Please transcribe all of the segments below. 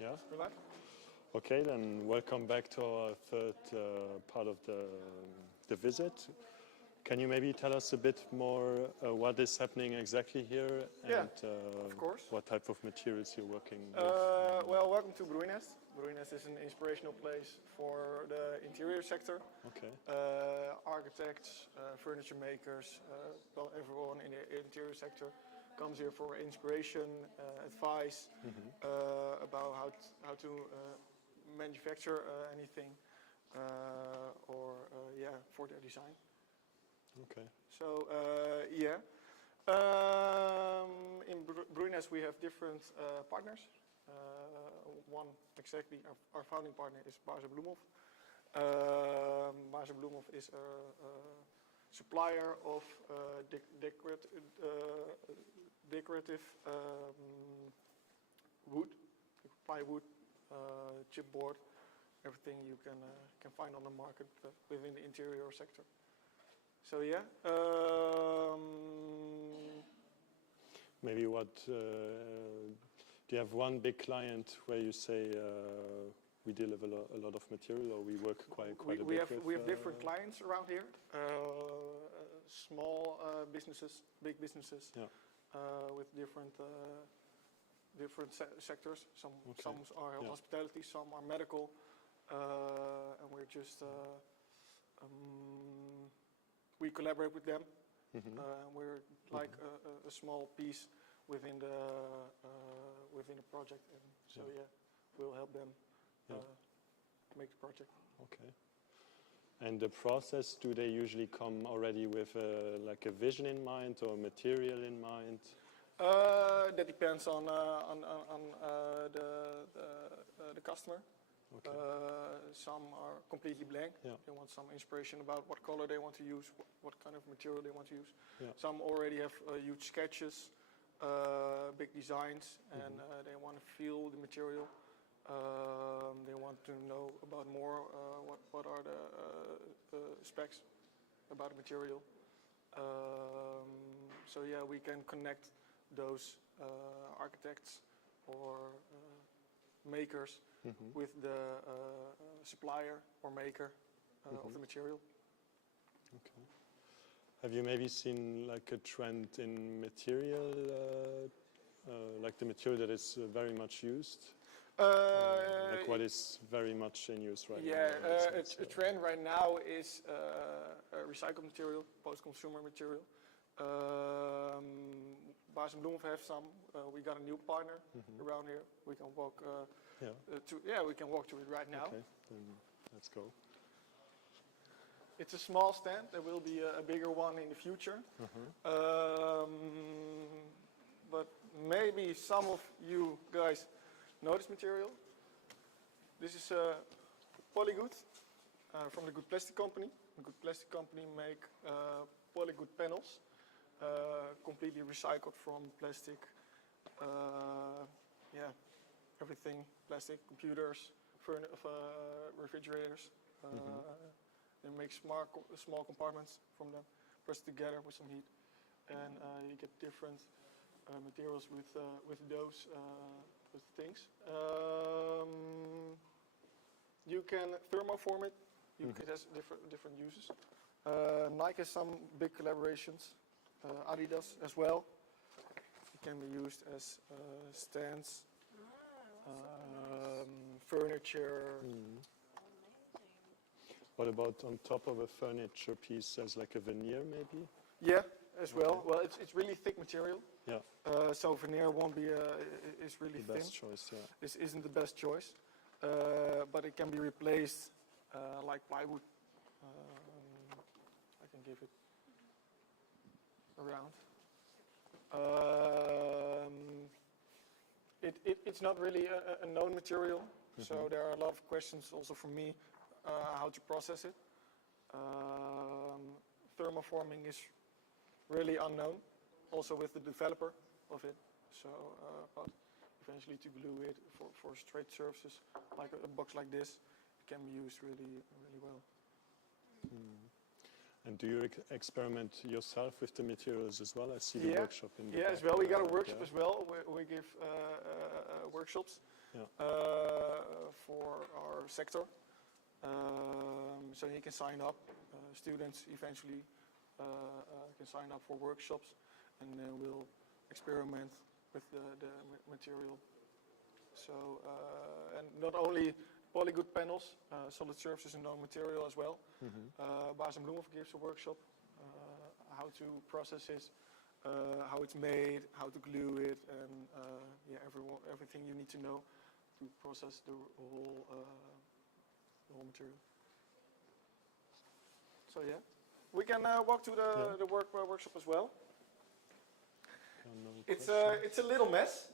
Yeah? We're live? Okay, then welcome back to our third part of the visit. Can you maybe tell us a bit more what is happening exactly here and of course. what type of materials you're working with? Well, welcome to Broeinest. Broeinest is an inspirational place for the interior sector. Okay. Architects, furniture makers, well, everyone in the interior sector comes here for inspiration, advice about how to manufacture anything, for their design. Okay. So in Broeinest we have different partners. One exactly, our founding partner is Baars and Bloemhof. Baars and Bloemhof is a supplier of decorative wood, plywood, chipboard, everything you can find on the market within the interior sector. So yeah. Maybe what do you have one big client where you say we deliver a lot of material, or we work quite a bit with? We have different clients around here. Small businesses, big businesses, with different sectors. Some are hospitality, some are medical, and we're just we collaborate with them. We're like a small piece within the project, and so we'll help them make the project. Okay. And the process, do they usually come already with like a vision in mind or material in mind? That depends on the customer. Okay. Some are completely blank. They want some inspiration about what color they want to use, what kind of material they want to use. Some already have huge sketches, big designs, and they want to feel the material. They want to know about more what are the specs about the material. So yeah, we can connect those architects or makers with the supplier or maker of the material. Okay. Have you maybe seen like a trend in material, like the material that is very much used? Like what is very much in use right now? Yeah, a trend right now is recycled material, post-consumer material. Baars and Bloemhof have some. We got a new partner around here. We can walk. We can walk to it right now. Okay, then let's go. It's a small stand. There will be a bigger one in the future. But maybe some of you guys know this material. This is Polygood from the Good Plastic Company. The Good Plastic Company make Polygood panels, completely recycled from plastic. Everything plastic, computers, refrigerators. They make small compartments from them, pressed together with some heat, and you get different materials with those things. You can thermoform it. It has different uses. Nike has some big collaborations. Adidas as well. It can be used as stands, furniture. What about on top of a furniture piece as like a veneer maybe? Yeah, as well. Well, it's really thick material. Yeah. So veneer won't be is really the thin. best choice. Yeah. This isn't the best choice, but it can be replaced like plywood. I can give it around. It's not really a known material, so there are a lot of questions also from me how to process it. Thermoforming is really unknown, also with the developer of it. So, but eventually to glue it for straight surfaces, like a box like this, it can be used really well. And do you experiment yourself with the materials as well? I see the workshop in the back. As well. We got a workshop as well. We give workshops. for our sector. So he can sign up. Students eventually can sign up for workshops, and we'll experiment with the material. So, and not only polygood panels, solid surfaces and non-material as well. Baars and Bloemhof gives a workshop how to process it, how it's made, how to glue it, and everything you need to know to process the whole material. So yeah, we can walk to the workshop as well. It's a little mess.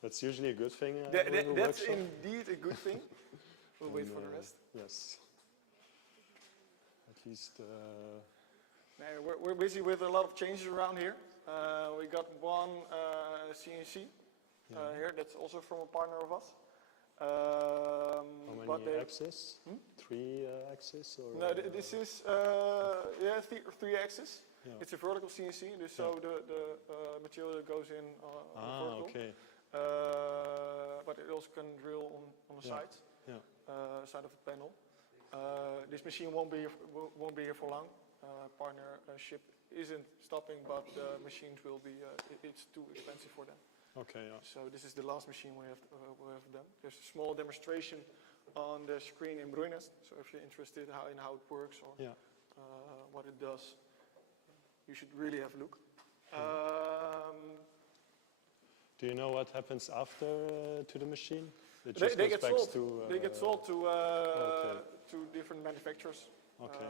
That's usually a good thing. That's indeed a good thing. We'll wait for the rest. Yes. At least. We're busy with a lot of changes around here. We got one CNC here. That's also from a partner of us. How many axes? 3 axes? Or no, this is 3 axes. Yeah. It's a vertical CNC, so the material that goes in vertical. Okay. But it also can drill on the sides, side of the panel. This machine won't be here for long. Partnership isn't stopping, but the machines will be. It's too expensive for them. Okay. Yeah. So this is the last machine we have done. There's a small demonstration on the screen in Broeinest. So if you're interested in how it works or what it does, you should really have a look. Do you know what happens after to the machine? They get sold. They get sold to different manufacturers. Okay.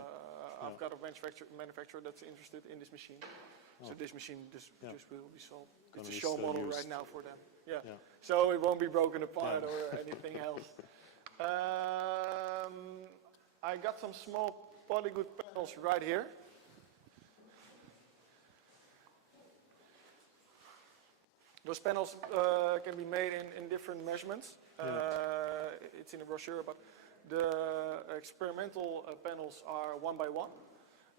I've got a manufacturer that's interested in this machine. So this machine just will be sold. It's a show model right now for them. Yeah. So it won't be broken apart or anything else. I got some small polygood panels right here. Those panels can be made in different measurements. It's in the brochure, but the experimental panels are 1 by 1,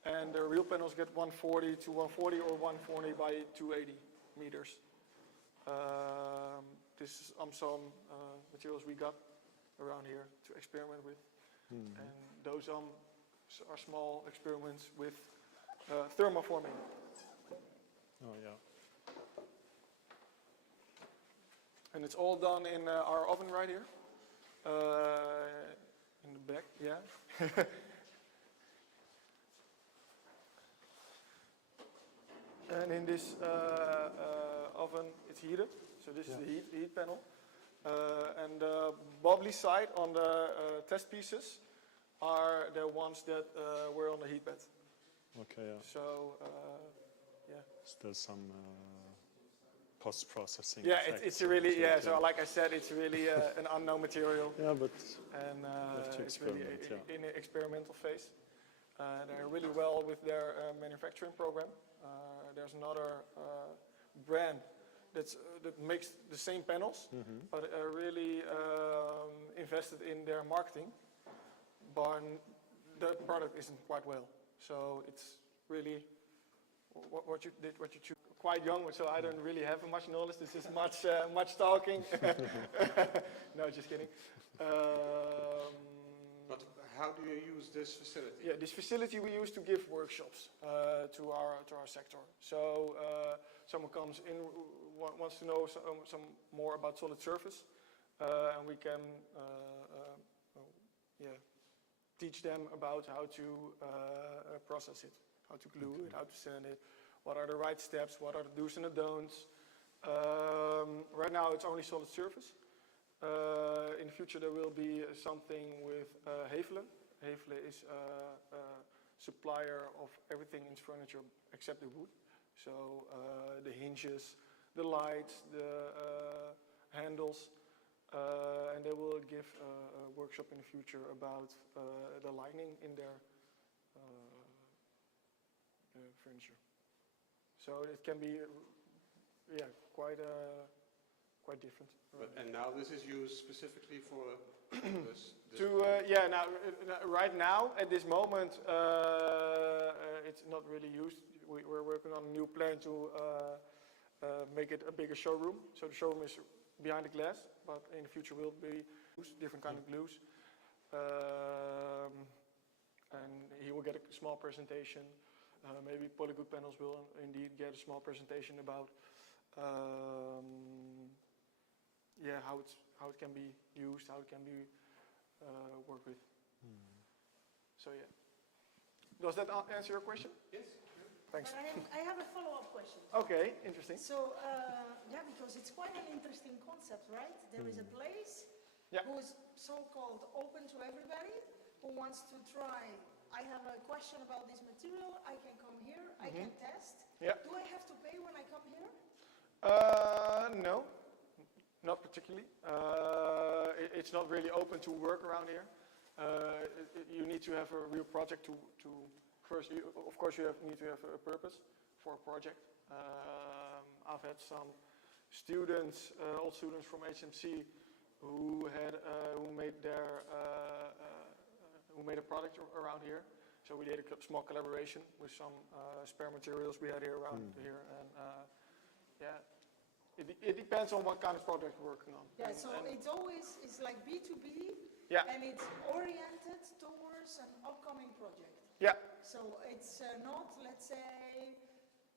and the real panels get 140 to 140 or 140 by 280 meters. This is some materials we got around here to experiment with, and those are small experiments with thermoforming. Oh yeah. And it's all done in our oven right here. In the back, yeah. And in this oven, it's heated. So this is the heat panel. And the bubbly side on the test pieces are the ones that were on the heat bed. Okay, yeah. So, Still some post-processing. Yeah, it's really, so like I said, it's really an unknown material. Yeah, but it's really in the experimental phase. They're really well with their manufacturing program. There's another brand that makes the same panels, but really invested in their marketing. But the product isn't quite well. So it's really what you choose. Quite young, so I don't really have much knowledge. This is much talking. No, just kidding. But how do you use this facility? Yeah, this facility we use to give workshops to our sector. So someone comes in, wants to know some more about solid surface, and we can teach them about how to process it, how to glue it, how to sand it. What are the right steps? What are the do's and the don'ts? Right now it's only solid surface. In the future there will be something with Hevelen. Hevelen is a supplier of everything in furniture except the wood. So the hinges, the lights, the handles. And they will give a workshop in the future about the lining in their furniture. So it can be, quite different. And now this is used specifically for this? Now, right now, at this moment, it's not really used. We're working on a new plan to make it a bigger showroom. So the showroom is behind the glass, but in the future will be different kind of glues. And he will get a small presentation. Maybe Polygood panels will indeed get a small presentation about how it can be used, how it can be worked with. So yeah. Does that answer your question? Yes. Thanks. But I have a follow-up question. Okay, interesting. So, yeah, because it's quite an interesting concept, right? There is a place who's so-called open to everybody who wants to try. I have a question about this material. I can come here. I can test. Yeah. Do I have to pay when I come here? No, not particularly. It's not really open to work around here. You need to have a real project to first, of course, you need to have a purpose for a project. I've had some students, old students from HMC, who made a product around here. So we did a small collaboration with some spare materials we had here around here, and it depends on what kind of project we're working on. Yeah, so it's like B2B, and it's oriented towards an upcoming project. Yeah. So it's not, let's say,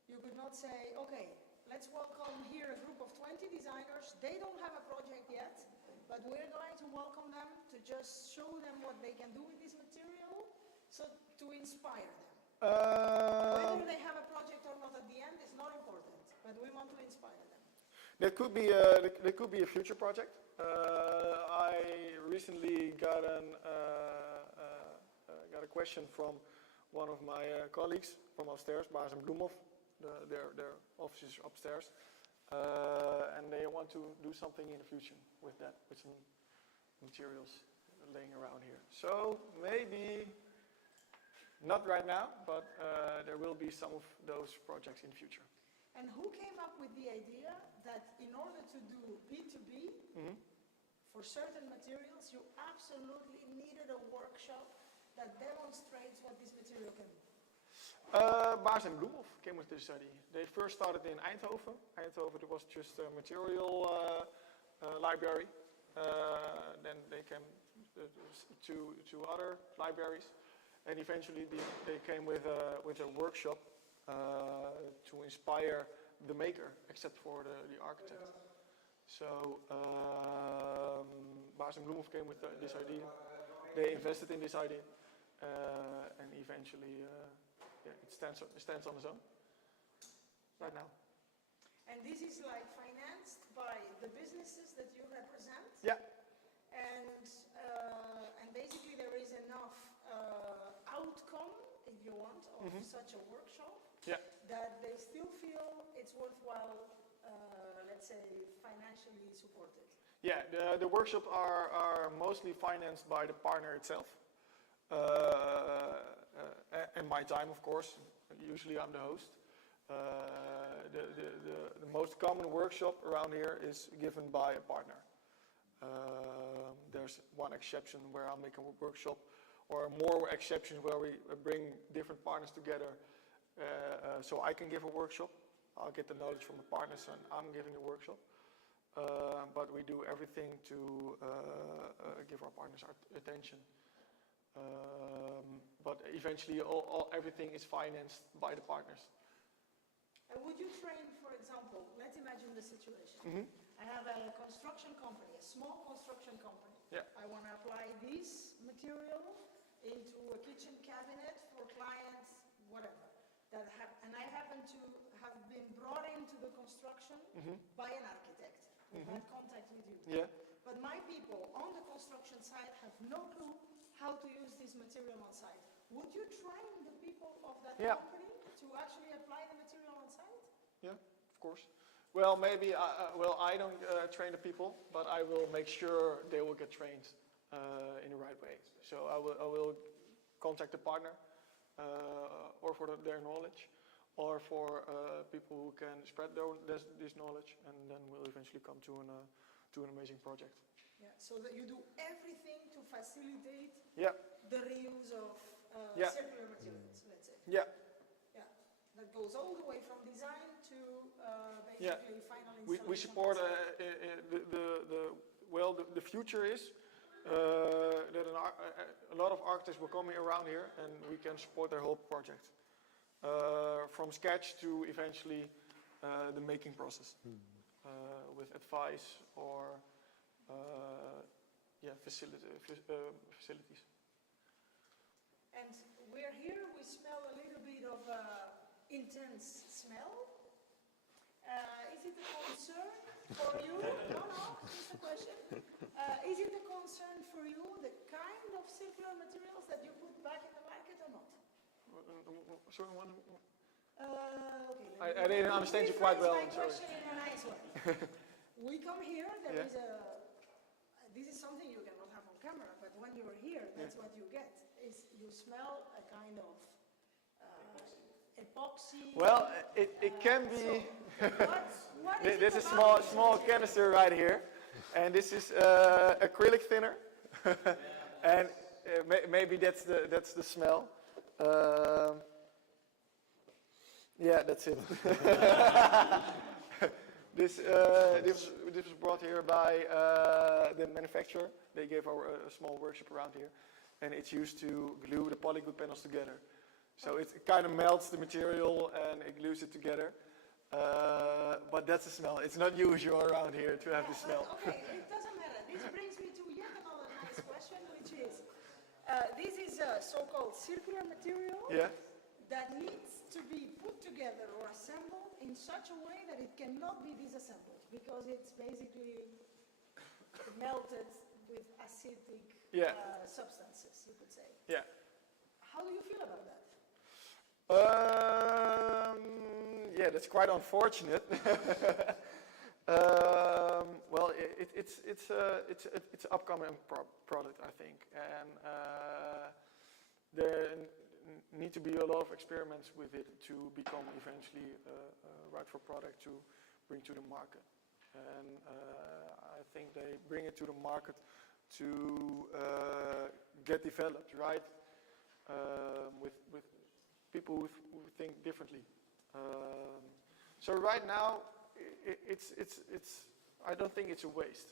you could not say, okay, let's welcome here a group of 20 designers. They don't have a project yet, but we're going to welcome them to just show them what they can do with this material, so to inspire them. Whether they have a project or not at the end is not important, but we want to inspire them. That could be a future project. I recently got a question from one of my colleagues from upstairs, Baars and Bloemhof. Their office is upstairs, and they want to do something in the future with that, with some materials laying around here. So maybe not right now, but there will be some of those projects in the future. And who came up with the idea that in order to do B2B, for certain materials, you absolutely needed a workshop that demonstrates what this material can do? Baars and Bloemhof came with this study. They first started in Eindhoven. Eindhoven, it was just a material library. Then they came to other libraries. And eventually they came with a workshop to inspire the maker, except for the architect. So Baars and Bloemhof came with this idea. They invested in this idea, and eventually it stands on its own right now. And this is like financed by the businesses that you represent? Yeah. And basically there is enough outcome, if you want, of such a workshop, that they still feel it's worthwhile, let's say, financially supported. Yeah, the workshops are mostly financed by the partner itself, and my time, of course. Usually I'm the host. The most common workshop around here is given by a partner. There's one exception where I'll make a workshop, or more exceptions where we bring different partners together, so I can give a workshop. I'll get the knowledge from the partners and I'm giving the workshop. But we do everything to give our partners our attention. But eventually everything is financed by the partners. And would you train, for example, let's imagine the situation. I have a construction company, a small construction company. Yeah. I want to apply this material into a kitchen cabinet for clients, whatever. And I happen to have been brought into the construction by an architect who had contact with you. Yeah. But my people on the construction site have no clue how to use this material on site. Would you train the people of that company to actually apply the material on site? Yeah, of course. Well, maybe, I don't train the people, but I will make sure they will get trained in the right way. So I will contact the partner, or for their knowledge, or for people who can spread this knowledge, and then we'll eventually come to an amazing project. Yeah, so that you do everything to facilitate the reuse of circular materials, let's say. Yeah. Yeah, that goes all the way from design to basically final installation. We support the future is that a lot of architects will come around here and we can support their whole project from sketch to eventually the making process with advice or facilities. And we're here, we smell a little bit of intense smell. Is it a concern for you? No, just a question. Is it a concern for you, the kind of circular materials that you put back in the market or not? Sorry, Okay. I didn't understand you quite well. My question in a nice way. We come here, there is this is something you cannot have on camera, but when you're here, that's what you get, is you smell a kind of epoxy. Well, it can be. What is This it is about? small canister right here, and this is acrylic thinner, and maybe that's the smell. Yeah, that's it. This was brought here by the manufacturer. They gave a small workshop around here, and it's used to glue the polyglue panels together. So it kind of melts the material and it glues it together. But that's the smell. It's not usual around here to have the smell. Okay, it doesn't matter. This brings me to yet another nice question, which is, this is a so-called circular material that needs to be put together or assembled in such a way that it cannot be disassembled because it's basically melted with acidic substances, you could say. Yeah. How do you feel about that? Yeah, that's quite unfortunate. Well, it's an upcoming product, I think, and there need to be a lot of experiments with it to become eventually a rightful product to bring to the market. And I think they bring it to the market to get developed, right? With people who think differently. So right now, I don't think it's a waste.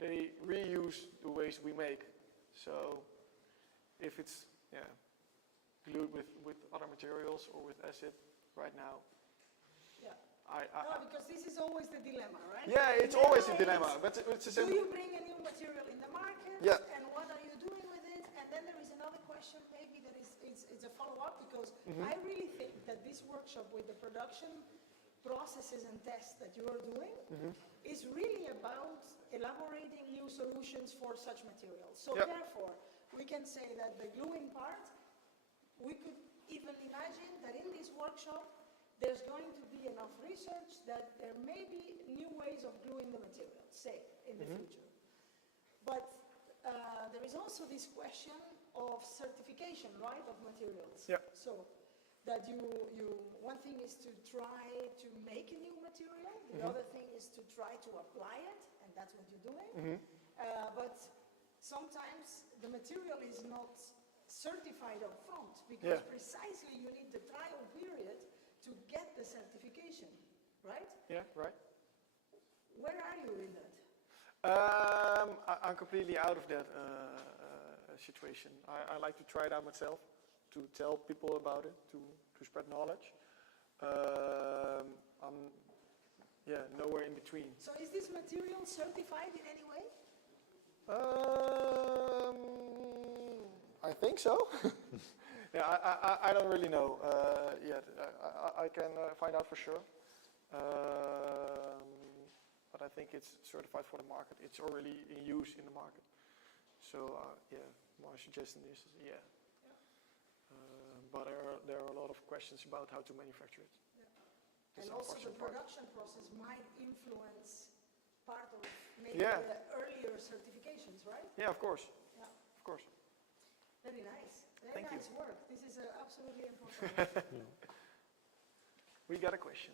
They reuse the waste we make. So if it's glued with other materials or with acid right now. Yeah. No, because this is always the dilemma, right? Yeah, it's always a dilemma. But it's the same. Do you bring a new material in the market? Yeah. And what are you doing with it? And then there is another question, maybe that it's a follow-up, because I really think that this workshop with the production processes and tests that you are doing is really about elaborating new solutions for such materials. So therefore, we can say that the gluing part, we could even imagine that in this workshop, there's going to be enough research that there may be new ways of gluing the material, say, in the future. But there is also this question of certification, right, of materials. Yeah. So that one thing is to try to make a new material, the other thing is to try to apply it, and that's what you're doing. But sometimes the material is not certified up front, because precisely you need the trial period to get the certification, right? Yeah, right. Where are you in that? I'm completely out of that situation. I like to try it out myself, to tell people about it, to spread knowledge. I'm nowhere in between. So is this material certified in any way? I think so. Yeah, I don't really know yet. I can find out for sure. But I think it's certified for the market. It's already in use in the market. So my suggestion is but there are a lot of questions about how to manufacture it. Yeah. And also the production process might influence part of maybe the earlier certifications, right? Yeah, of course. Yeah. Of course. Very nice. Very Thank nice you. work. This is absolutely important. We got a question.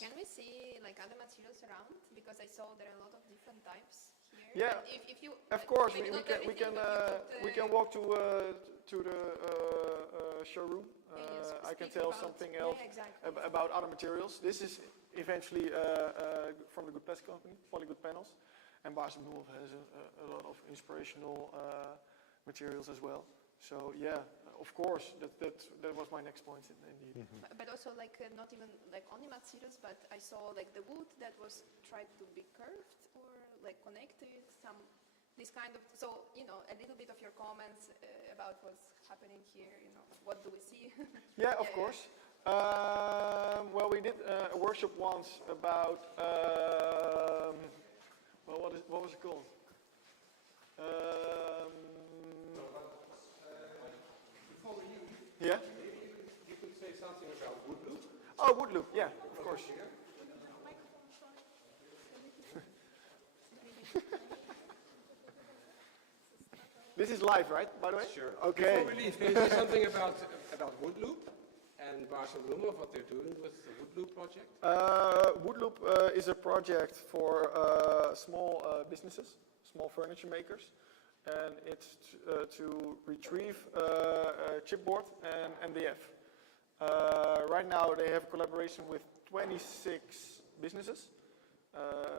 Can we see like other materials around? Because I saw there are a lot of different types here. Yeah, And if you, of course. maybe We not can everything, but you we could, can walk to the showroom. yes, I I can speak tell about- something yeah, else exactly. about other materials. This is eventually from the Good Plastic company, Polygood Panels. And Baars and Bloemhof has a lot of inspirational materials as well. So yeah, of course, that was my next point indeed. But also like not even like only materials, but I saw like the wood that was tried to be curved or like connected, this kind of, so you know, a little bit of your comments about what's happening here, you know, what do we see? Yeah, of course. Well, we did a workshop once about, well, what was it called? Before we leave, Yeah? maybe you could say something about Woodloop. Oh, Woodloop, yeah, of course. This is live, right, by the way? Sure. Okay. Before we leave, can you say something about Woodloop and Baars and Bloemhof, what they're doing with the Woodloop project? Woodloop is a project for small businesses, small furniture makers, and it's to retrieve chipboard and MDF. Right now they have a collaboration with 26 businesses,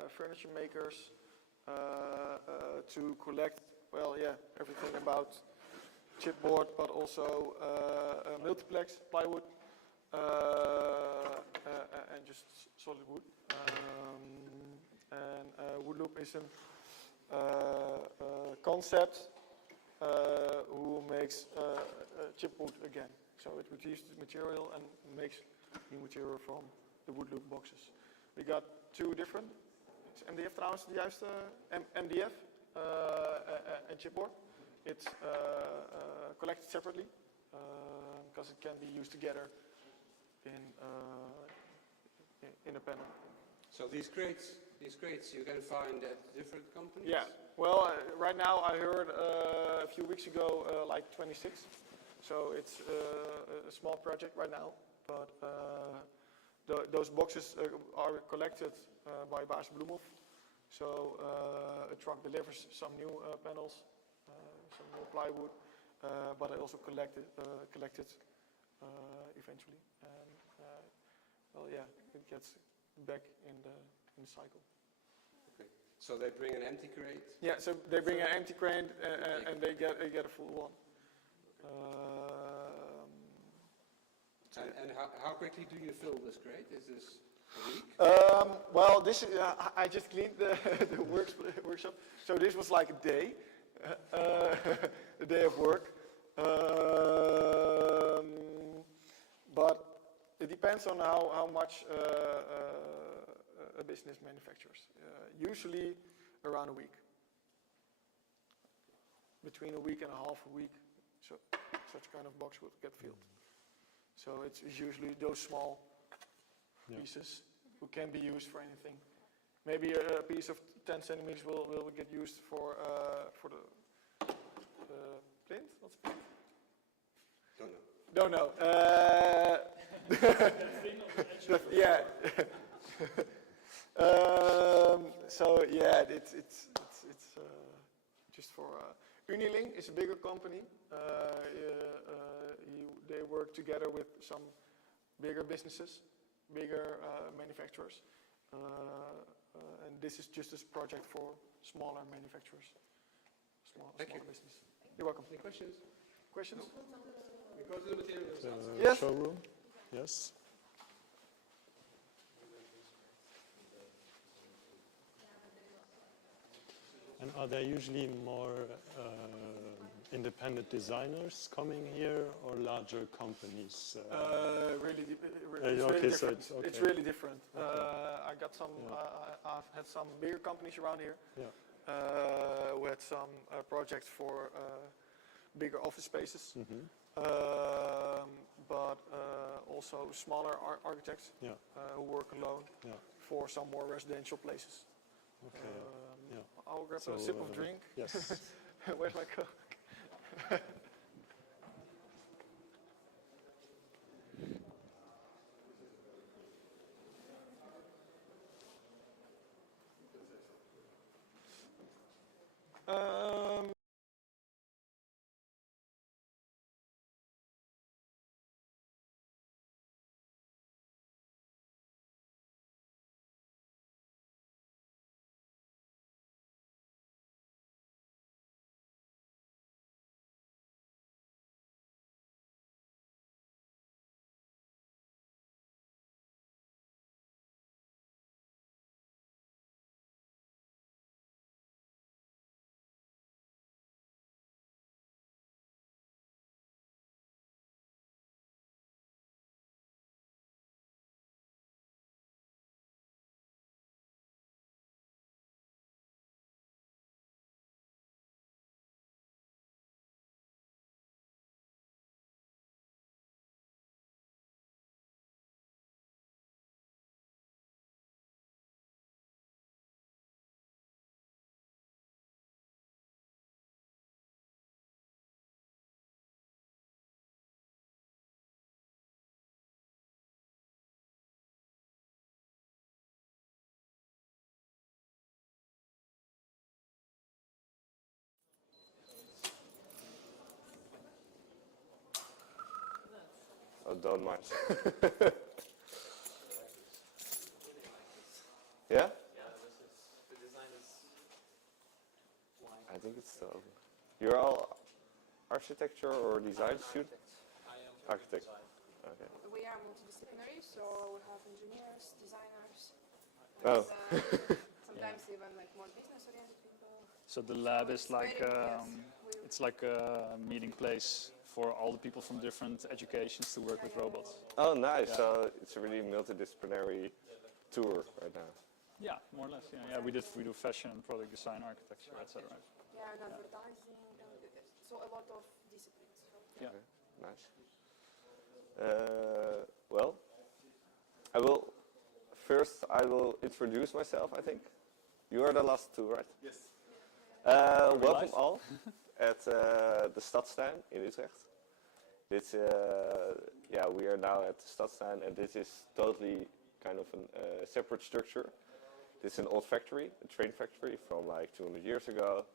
furniture makers, to collect, well, yeah, everything about chipboard, but also multiplex, plywood, and just solid wood. And Woodloop is a concept who makes chipboard again. So it retrieves the material and makes new material from the Woodloop boxes. We got two different. Is MDF trouwens de juiste? MDF and chipboard. It's collected separately because it can be used together in a panel. So these crates you can find at different companies? Yeah. Well, right now I heard a few weeks ago like 26. So it's a small project right now, but those boxes are collected by Baars and Bloemhof. So a truck delivers some new panels, some more plywood, but I also collect it eventually. And well, yeah, it gets back in the cycle. Okay. So they bring an empty crate? Yeah, so they bring an empty crate and they get a full one. And how quickly do you fill this crate? Is this a week? Well, this is, I just cleaned the workshop, so this was like a day, a day of work. But it depends on how much a business manufactures. Usually around a week. Between a week and a half, a week, so such kind of box would get filled. So it's usually those small pieces who can be used for anything. Maybe a piece of 10 centimeters will get used for the plinth. What's plinth? Don't know. Don't know. Yeah. So yeah, it's just for Uniling is a bigger company. They work together with some bigger businesses, bigger manufacturers, and this is just a project for smaller manufacturers, smaller business. You're welcome. Any questions? Questions? We go to the materials. Yes. Showroom? Yes. And are there usually more independent designers coming here or larger companies? It's so really different. it's okay. It's really different. Okay. I got some. I've had some bigger companies around here. Yeah. We had some projects for bigger office spaces, but also smaller architects who work alone for some more residential places. Okay. I'll grab So, a sip of drink. Yes. Where's my Coke? don't mind. Yeah? The design is I think it's still open. You're all architecture or design student? I am Architect. design. Okay. We are multidisciplinary, so we have engineers, designers, Oh. sometimes even like more business-oriented people. So the lab is like Yes, it's like a meeting place for all the people from different educations to work with robots. Oh, nice. So it's a really multidisciplinary tour right now. Yeah, more or less. Yeah, yeah. We do fashion, product design, architecture, etc. yeah, and advertising, so a lot of disciplines. Yeah. Okay, nice. Well, I will introduce myself, I think. You are the last two, right? Yes. Welcome all at the Stadstuin in Utrecht. This, we are now at the Stadstuin, and this is totally kind of a separate structure. This is an old factory, a train factory from like 200 years ago,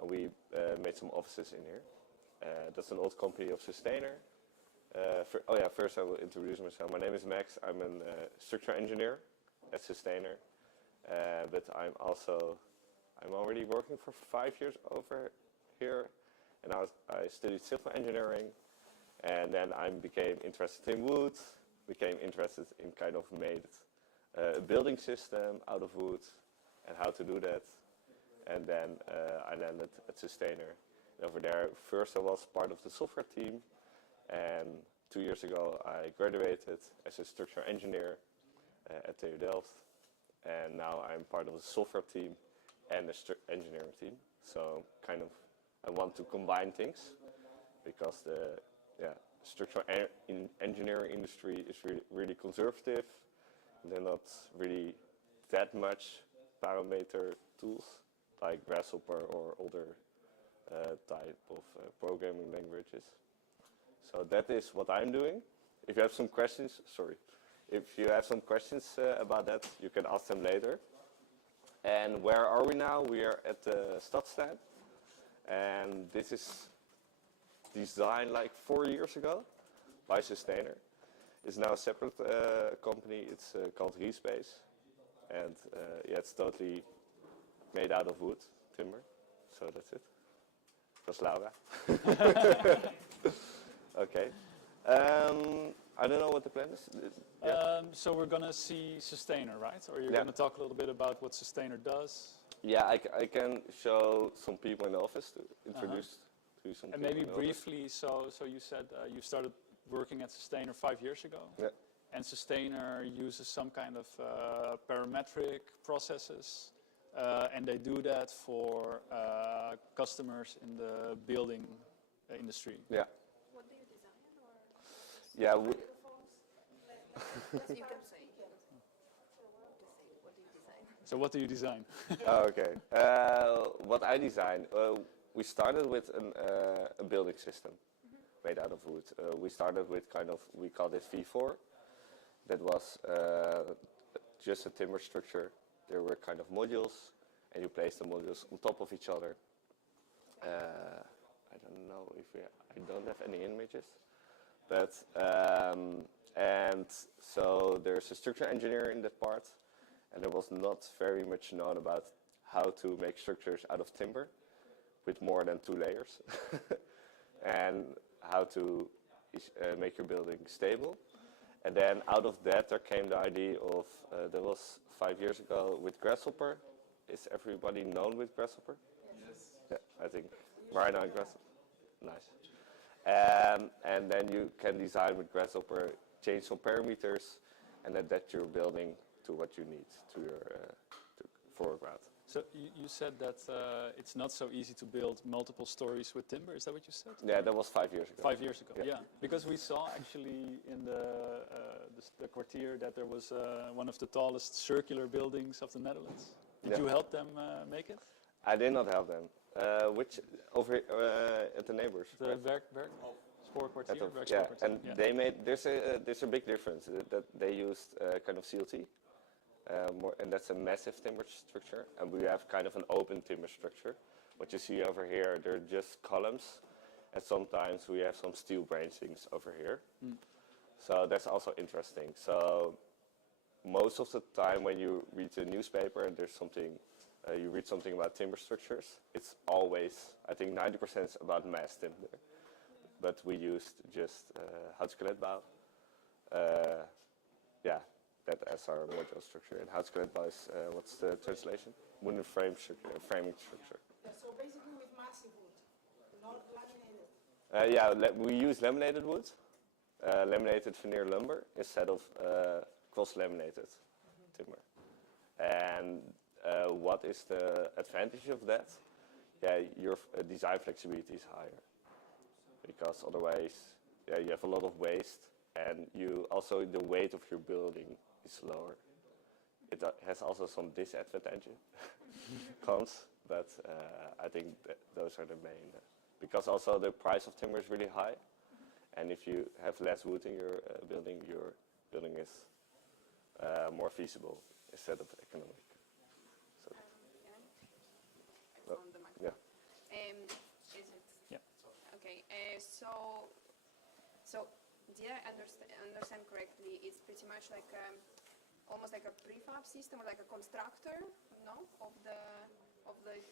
and we made some offices in here. That's an old company of Sustainer. First I will introduce myself. My name is Max. I'm a structural engineer at Sustainer, but I'm already working for 5 years over here, and I studied civil engineering, and then I became interested in wood, became interested in kind of made a building system out of wood and how to do that, and then I landed at Sustainer. And over there, first I was part of the software team, and 2 years ago I graduated as a structural engineer at TU Delft, and now I'm part of the software team and the engineering team. So kind of I want to combine things because the structural engineering industry is really conservative. They're not really that much parameter tools like Grasshopper or other type of programming languages. So that is what I'm doing. If you have some questions, about that, you can ask them later. And where are we now? We are at the Stadstuin, and this is designed like 4 years ago by Sustainer. It's now a separate company. It's called Respace, and it's totally made out of wood, timber. So that's it. That's Laura. Okay. I don't know what the plan is. So we're gonna see Sustainer, right? Or you're gonna talk a little bit about what Sustainer does? Yeah, I can show some people in the office to introduce to some. And people maybe in the briefly, so you said you started working at Sustainer 5 years ago. Yeah. And Sustainer uses some kind of parametric processes, and they do that for customers in the building industry. Yeah. What do you design, or? Yeah. You can say. What do you design? So what do you design? Okay. What I designed, we started with a building system made out of wood. We started with we called it V4. That was just a timber structure. There were kind of modules, and you place the modules on top of each other. I don't know if I don't have any images, but and so there's a structural engineer in that part, and there was not very much known about how to make structures out of timber with more than 2 layers, and how to make your building stable. And then out of that there came the idea of, that was 5 years ago with Grasshopper. Is everybody known with Grasshopper? Yes. Yeah, I think Rhino and Grasshopper. Nice. And then you can design with Grasshopper, change some parameters, and adapt your building to what you need to your foreground. So you said that it's not so easy to build multiple stories with timber. Is that what you said? Yeah, that was 5 years ago. 5 years ago, Yeah. yeah. Because we saw actually in the quartier that there was one of the tallest circular buildings of the Netherlands. Did you help them make it? I did not help them. Which over at the neighbors? The right? Spoorkwartier, Yeah, Werkspoorkwartier, and yeah. they made there's a big difference that they used kind of CLT, and that's a massive timber structure, and we have kind of an open timber structure. What you see over here, they're just columns, and sometimes we have some steel branchings over here. So that's also interesting. So most of the time when you read the newspaper and there's something, you read something about timber structures, it's always, I think 90% is about mass timber. But we used just houtskelettbouw. Yeah, that as our module structure. And houtskelettbouw is, what's the translation? Wooden frame structure, framing structure. Yeah, so basically with massive wood, not laminated. Yeah, we use laminated wood, laminated veneer lumber instead of cross-laminated timber. And what is the advantage of that? Yeah, your design flexibility is higher because otherwise, yeah, you have a lot of waste, and you also the weight of your building is lower. It has also some disadvantages, cons, but I think those are the main. Because also the price of timber is really high, and if you have less wood in your building is more feasible instead of economic. So, On the microphone. yeah. Is it? Yeah. Okay. So did I understand correctly? It's pretty much like almost like a prefab system or like a constructor, no, of the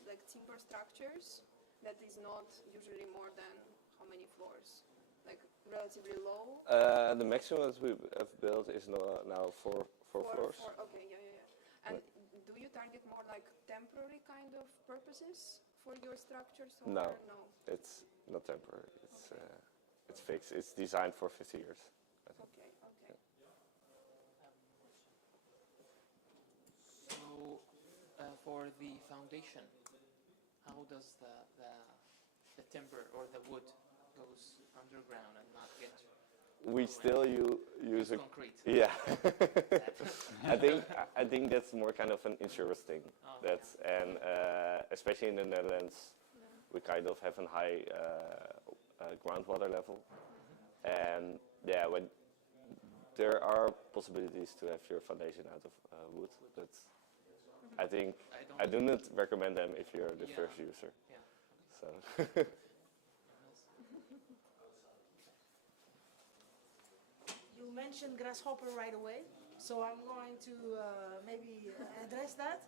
like timber structures that is not usually more than how many floors? Like relatively low. The maximum that we have built is now four floors. Okay, yeah. And do you target more like temporary kind of purposes for your structures? Or No, it's not temporary. It's fixed. It's designed for 50 years. Okay. So, for the foundation, how does the timber or the wood goes underground and not get? We still use a concrete. Yeah. I think that's more kind of an insurance thing. That's and especially in the Netherlands, we kind of have a high groundwater level, and yeah, when there are possibilities to have your foundation out of wood, but I think I do not recommend them if you're the first user. Yeah. So. You mentioned grasshopper right away, so I'm going to maybe address that.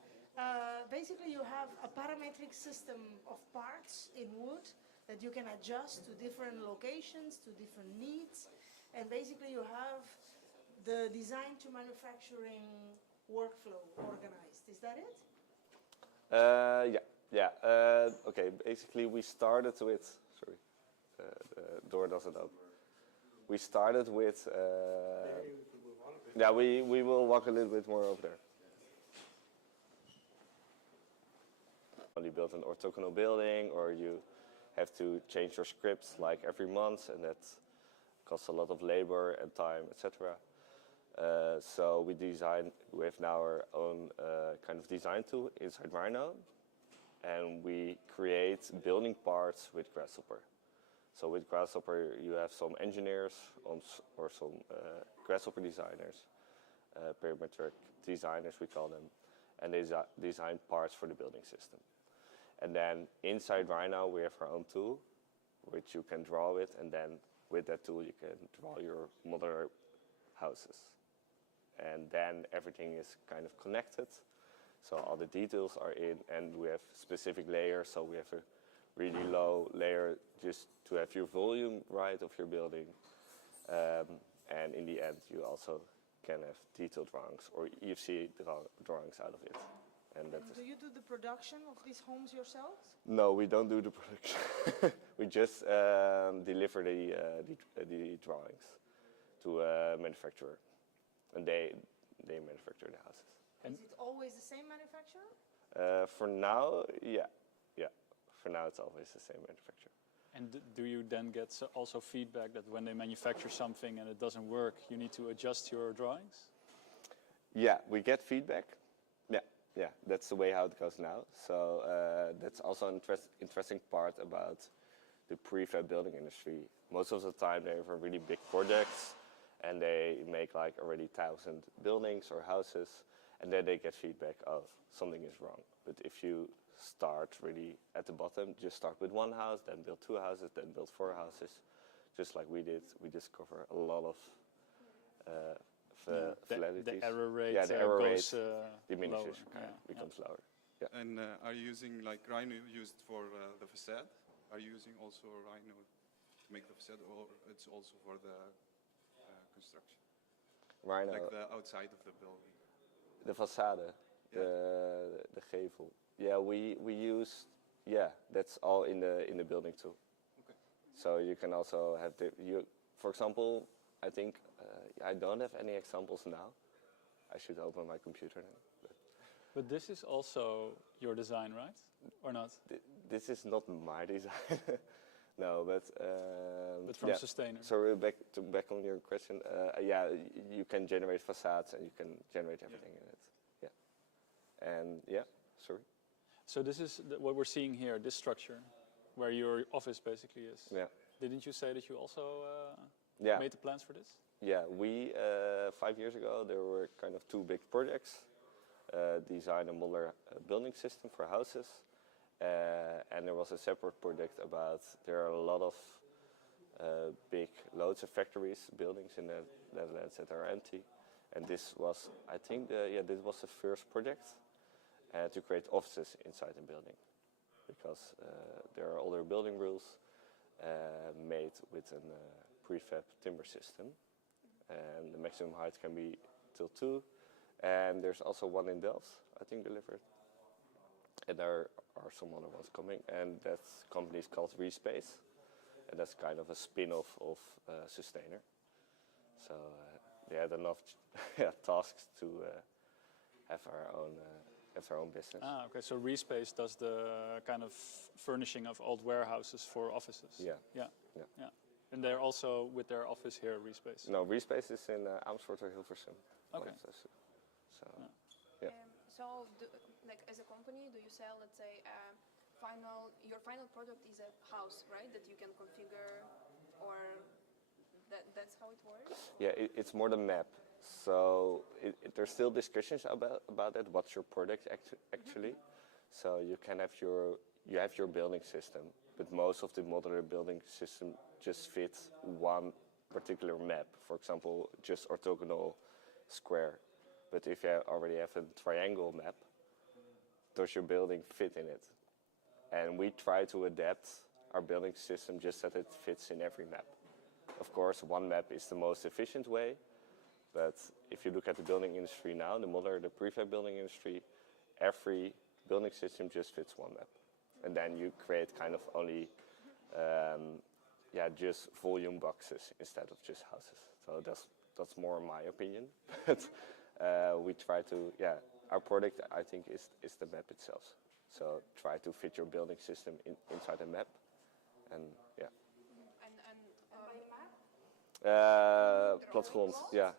Basically, you have a parametric system of parts in wood that you can adjust to different locations, to different needs, and basically you have the design to manufacturing workflow organized. Is that it? Yeah. Okay, basically we started with, sorry, the door doesn't open. We started with, yeah, we will walk a little bit more over there. You build an orthogonal building, or you have to change your scripts like every month, and that costs a lot of labor and time, etc. So we have now our own kind of design tool inside Rhino, and we create building parts with Grasshopper. So with Grasshopper, you have some engineers or some Grasshopper designers, parametric designers we call them, and they design parts for the building system. And then inside Rhino, we have our own tool, which you can draw with, and then with that tool, you can draw your modular houses. And then everything is kind of connected. So all the details are in, and we have specific layers. So we have a really low layer just to have your volume right of your building. And in the end, you also can have detailed drawings or EFC drawings out of it. And do you do the production of these homes yourselves? No, we don't do the production. We just deliver the drawings to a manufacturer, and they manufacture the houses. Is it always the same manufacturer? For now, yeah. For now, it's always the same manufacturer. And do you then get also feedback that when they manufacture something and it doesn't work, you need to adjust your drawings? Yeah, we get feedback. Yeah, that's the way how it goes now. So that's also an interesting part about the prefab building industry. Most of the time they have really big projects and they make like already 1,000 buildings or houses, and then they get feedback of something is wrong. But if you start really at the bottom, just start with one house, then build 2 houses, then build 4 houses, just like we did, we discover a lot of the error rate, the error goes rate diminishes, lower. becomes lower. Yeah. And are you using like Rhino used for the facade? Are you using also Rhino to make the facade, or it's also for the construction? Rhino, Like the outside of the building. the facade, the gevel. Yeah, we use. Yeah, that's all in the building too. Okay. So you can also have for example, I think I don't have any examples now. I should open my computer now. But this is also your design, right? Or not? This is not my design. No, but from Sustainer. So back on your question. Yeah, you can generate facades and you can generate everything in it. Yeah. And yeah, sorry. So this is what we're seeing here, this structure, where your office basically is. Yeah. Didn't you say that you also made the plans for this? Yeah, we 5 years ago there were kind of two big projects: design a modular building system for houses, and there was a separate project about there are a lot of loads of factories, buildings in the Netherlands that are empty, and this was, I think, this was the first project to create offices inside a building, because there are other building rules made with a prefab timber system, and the maximum height can be till 2, and there's also one in Delft, I think, delivered, and there are some other ones coming, and that company is called Respace, and that's kind of a spin-off of Sustainer. So they had enough tasks to have our own business. Ah, okay. So Respace does the kind of furnishing of old warehouses for offices. Yeah. And they're also with their office here, Respace. No, Respace is in Amersfoort or Hilversum. Okay. So, yeah. So, like as a company, do you sell, let's say, your final product is a house, right? That you can configure, or that's how it works? Yeah, it's more the map. So there's still discussions about that. What's your product actually? So you can have your building system, but most of the modular building system just fits one particular map. For example, just orthogonal square. But if you already have a triangle map, does your building fit in it? And we try to adapt our building system just that it fits in every map. Of course, one map is the most efficient way, but if you look at the building industry now, the prefab building industry, every building system just fits one map. And then you create kind of only, just volume boxes instead of just houses. So that's more my opinion. But we try to, our product, I think, is the map itself. So try to fit your building system inside a map, and yeah. Platgrond,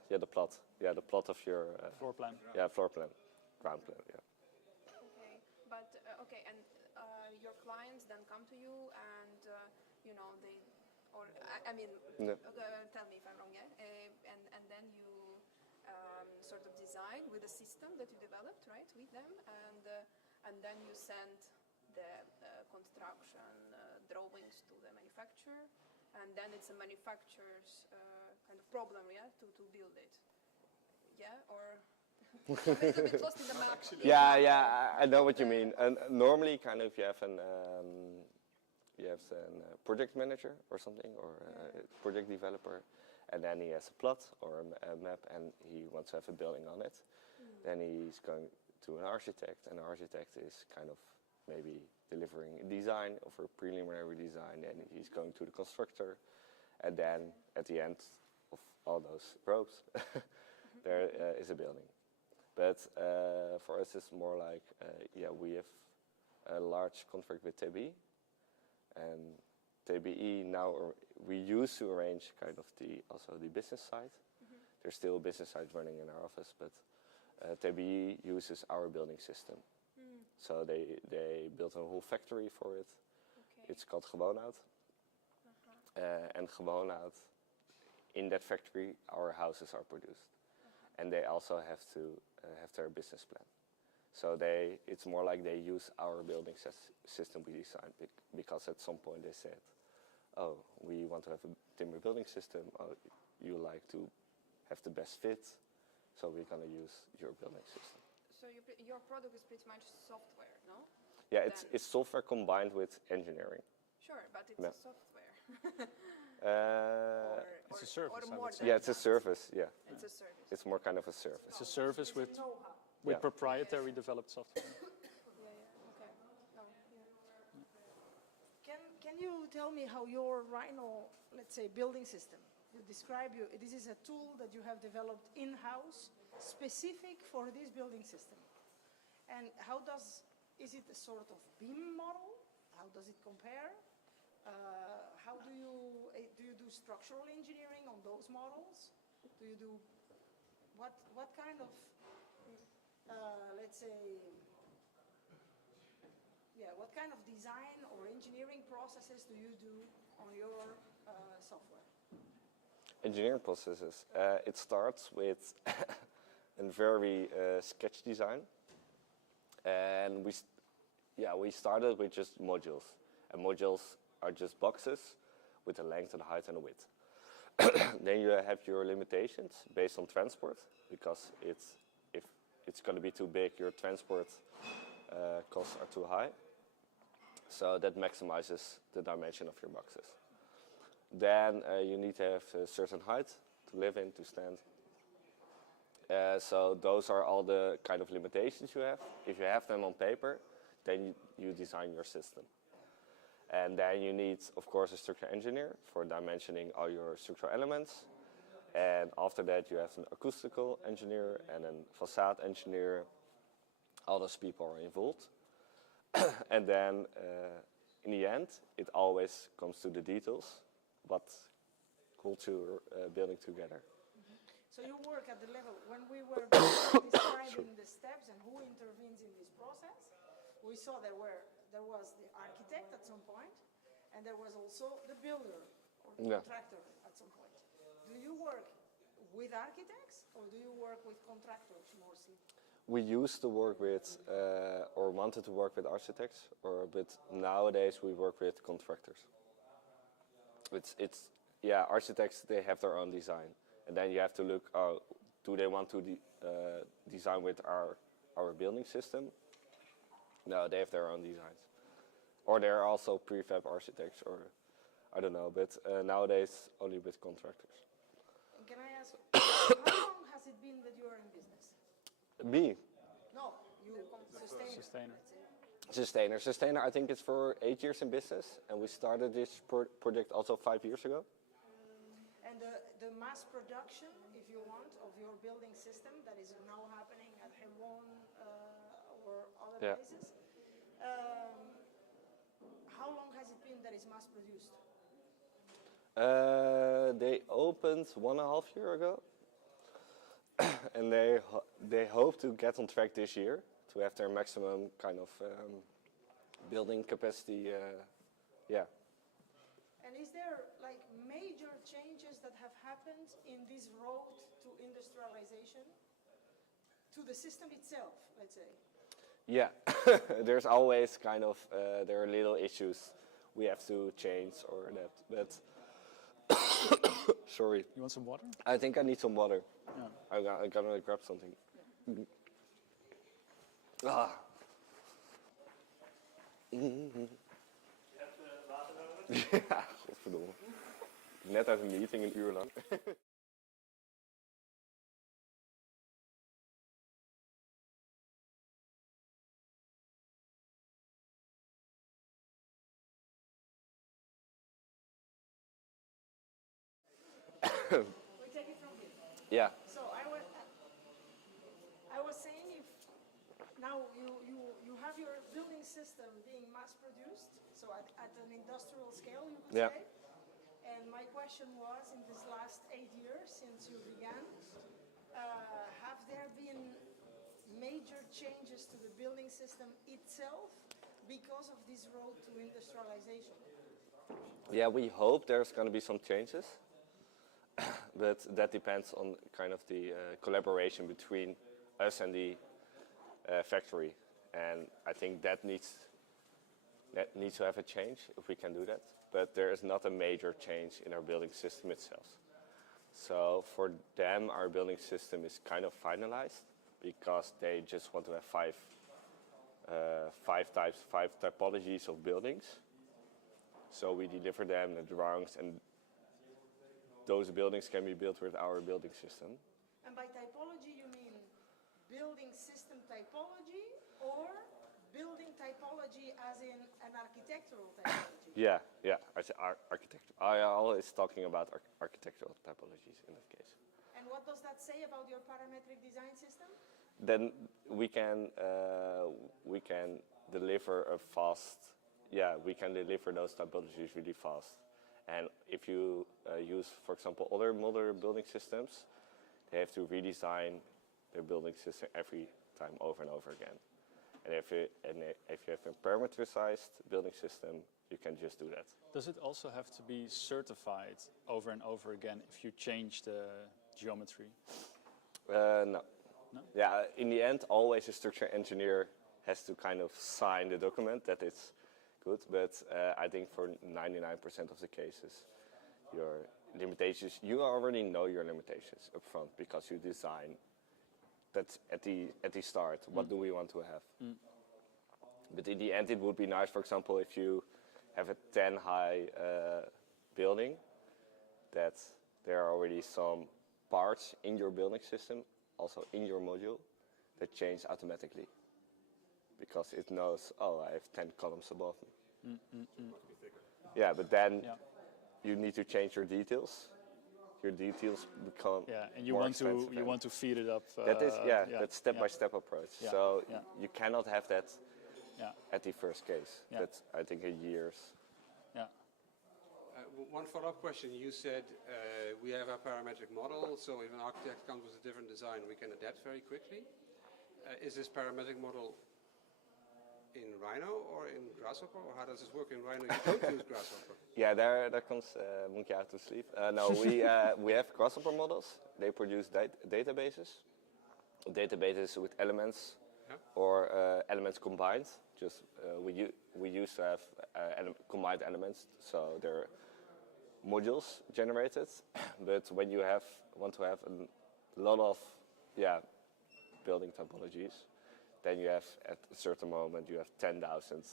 the plot. Yeah, the plot of your floor plan. Yeah, floor plan, ground plan. Yeah. Okay, but and your clients then come to you, and tell me if I'm wrong, and then you sort of design with a system that you developed, right, with them, and then you send the construction drawings to the manufacturer. And then it's a manufacturer's kind of problem, to build it. Yeah, or I'm a little bit lost in the map. Yeah, I know what you mean. And normally, kind of, you have a project manager or something, or a project developer, and then he has a plot or a map, and he wants to have a building on it. Then he's going to an architect, and the architect is kind of maybe delivering a design of a preliminary design, and he's going to the constructor, and then at the end of all those ropes, there is a building. But for us, it's more like, we have a large contract with TBI, and TBI now, we used to arrange kind of also the business side. There's still a business side running in our office, but TBI uses our building system. So they built a whole factory for it. Okay. It's called Gewoonhout. And Gewoonhout, in that factory, our houses are produced. And they also have to have their business plan. So it's more like they use our building system we designed, because at some point they said, oh, we want to have a timber building system. Oh, you like to have the best fit. So we're going to use your building system. So your product is pretty much software, no? Yeah, it's software combined with engineering. Sure, but it's Yeah. a software. It's a service, I more would say. than Yeah, it's a that. service. Yeah, It's a service. it's more kind of a service. It's a service with Yeah. proprietary developed software. Okay. No, Can you tell me how your Rhino, let's say, building system, this is a tool that you have developed in-house, specific for this building system. And is it a sort of BIM model? How does it compare? How do you do structural engineering on those models? Do you do, what kind of, let's say, what kind of design or engineering processes do you do on your software? Engineering processes. It starts with a very sketch design, and we started with just modules, and modules are just boxes with a length and a height and a width. Then you have your limitations based on transport, because if it's going to be too big, your transport costs are too high. So that maximizes the dimension of your boxes. Then you need to have a certain height to live in, to stand. So those are all the kind of limitations you have. If you have them on paper, then you design your system. And then you need, of course, a structural engineer for dimensioning all your structural elements. And after that, you have an acoustical engineer and a facade engineer. All those people are involved. And then, in the end, it always comes to the details, but culture building together. So you work at the level, when we were describing the steps and who intervenes in this process, we saw there was the architect at some point, and there was also the builder or the contractor at some point. Do you work with architects or do you work with contractors mostly? We used to work with, or wanted to work with architects, but nowadays we work with contractors. Architects, they have their own design. And then you have to look, do they want to design with our building system? No, they have their own designs. Or they're also prefab architects, or I don't know, but nowadays only with contractors. And can I ask, how long has it been that you are in business? Me? No, you, Sustainer. Sustainer, I think it's for 8 years in business, and we started this project also 5 years ago. And the mass production, if you want, of your building system that is now happening at Helwon or other places, how long has it been that it's mass produced? They opened 1.5 years ago. And they hope to get on track this year to have their maximum kind of building capacity. And is there like major changes that have happened in this road to industrialization, to the system itself, let's say? Yeah, there's always kind of there are little issues we have to change or that, but. Sorry. You want some water? I think I need some water. Yeah. I'm gonna grab something. Ah. Ja, godverdomme. Net uit een meeting, een uur lang. We take it from here. Yeah. So I was saying, if now you have your building system being mass produced, so at an industrial scale, you could say. And my question was, in this last 8 years since you began, have there been major changes to the building system itself because of this road to industrialization? Yeah, we hope there's going to be some changes. But that depends on kind of the collaboration between us and the factory, and I think that needs to have a change if we can do that. But there is not a major change in our building system itself. So for them, our building system is kind of finalized because they just want to have five typologies of buildings. So we deliver them the drawings, and those buildings can be built with our building system. And by typology, you mean building system typology or building typology as in an architectural typology? Yeah. I say architecture. I always talking about architectural typologies in that case. And what does that say about your parametric design system? Then we can deliver a fast. Yeah, we can deliver those typologies really fast. And if you use, for example, other modern building systems, they have to redesign their building system every time over and over again. And if you have a parameterized building system, you can just do that. Does it also have to be certified over and over again if you change the geometry? No. No? Yeah, in the end, always a structural engineer has to kind of sign the document that it's good. But I think for 99% of the cases, your limitations, you already know your limitations up front because you design. That's at the start. What do we want to have? But in the end, it would be nice, for example, if you have a 10 high building, that there are already some parts in your building system, also in your module, that change automatically. Because it knows, oh, I have 10 columns above me. Yeah, but then you need to change your details. Your details become and you more want expensive. you want to feed it up. That is that's step-by-step approach. Yeah, So yeah. you cannot have that Yeah. at the first case. Yeah. That's I think a years. Yeah. One follow-up question. You said we have a parametric model, so if an architect comes with a different design, we can adapt very quickly. Is this parametric model in Rhino or in Grasshopper, or how does this work in Rhino? You don't use Grasshopper. Yeah, there comes monkey out to sleep. No, we have Grasshopper models. They produce databases with elements or elements combined. Just we used to have combined elements, so they're modules generated. But when you want to have a lot of building typologies, then you have at a certain moment you have 10,000